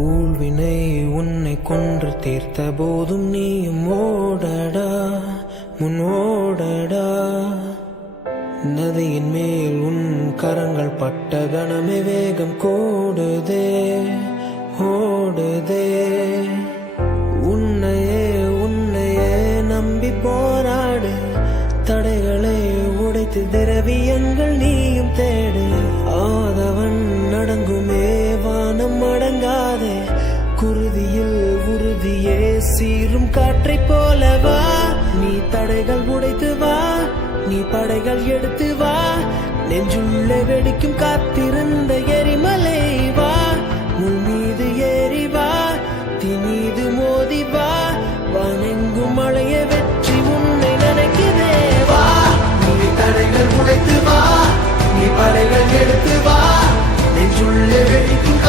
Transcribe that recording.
ஊழ்வினை உன்னை கொன்று தீர்த்த போதும் நீயும் ஓடடா முன்னோடடா. நதியின் மேல் உன் கரங்கள் பட்ட கணமே வேகம் கூடுதே ஓடுதே. உன்னையே உன்னையே நம்பி போராடு, தடைகளை உடைத்து திரவியங்கள் நீயும் தேடு. ஆதவன் அடங்குமே வானம் அடங்காதே, குருதியில் உறுதியே சீரும் காற்றை போலவா. நீ தடைகள் உடைத்து வா, நீ படைகள் எடுத்து வா, நெஞ்சுள்ளே வெடிக்கும் காத்திருந்த எரிமலை வா. முள் மீது ஏறி வா, தீ மீது மோதி வா, வானெங்கும் மழைய வெற்றி உன்னை நினைக்குதே வா. நீ தடைகள் உடைத்து வா, நீ படைகள் எடுத்து வா, நெஞ்சுள்ளே வெடிக்கும்